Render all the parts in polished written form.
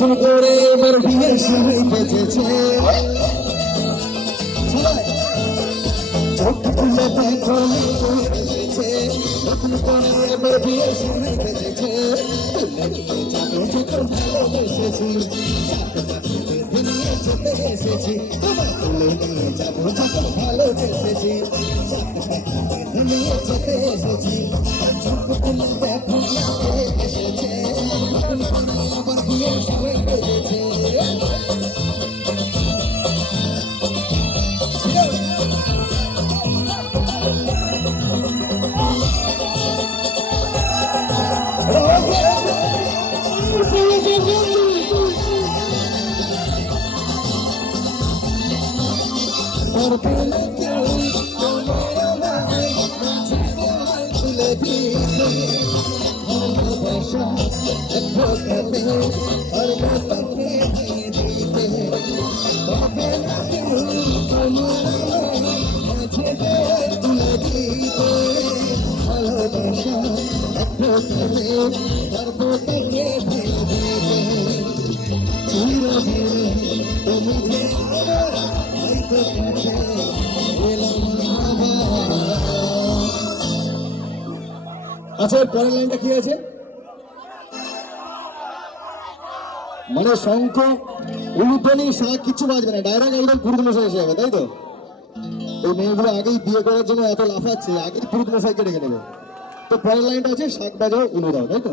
নতুন করে এবার বিয়ের সময় বেঁচেছে চোখ খুলে দেখো এসেছে নতুন করে এবার বিয়ের সময় বেঁচেছে যাবে যখন ভালোবেসেছি নিয়ে যেতে এসেছি তোমার তুলে নিয়ে যাবো যখন ভালোবেসেছি নিয়ে যেতে এসেছি চোখ খুলে দেখো এসেছে নতুন করে আবার বিয়ের সময় বেঁচেছে আচ্ছা পরের লাইনটা কি আছে মানে শঙ্খ উলুধ্বনি শাঁখ কিছু বাজবে না ডাইরেক্ট একদম পুরুত মশাই এসে যাবে তাই তো এই মেয়েগুলো আগেই বিয়ে করার জন্য এত লাফাচ্ছে আগেই পুরুত মশাইকে ডেকে নেবে তো পরের লাইনটা আছে শাঁখ বাজাও উলু দাও তাই তো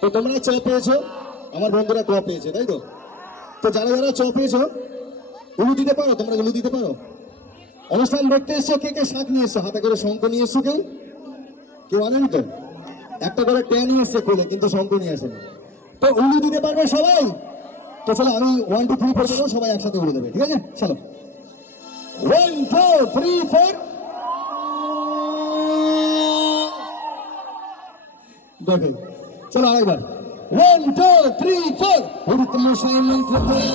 তো তোমরা চ পেয়েছো আমার বন্ধুরা ক পেয়েছে তাই তো তো যারা যারা চ পেয়েছো উলু দিতে পারো তোমরা উলু দিতে পারো অনুষ্ঠান দেখতে এসছো কে কে শাঁখ নিয়ে এসছো হাতে করে শঙ্খ নিয়ে এসছো কেউ আনেনি তো একটা করে ট্যান নিয়ে এসছে কোলে কিন্তু শঙ্খ নিয়ে আসেনি তো উলু দিতে পারবে সবাই তো চলো আমি 1 2 3 4 বলবো সবাই একসাথে উলু দেবে ঠিক আছে চলো 1 2 3 4 দেখো চলো আরেকবার 1 2 3 4 উড়িত মশাই মন্ত্র পড়ে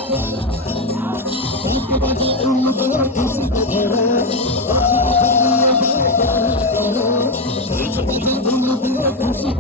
বাজে উলু দেওয়ার খুশি ধরে খুশি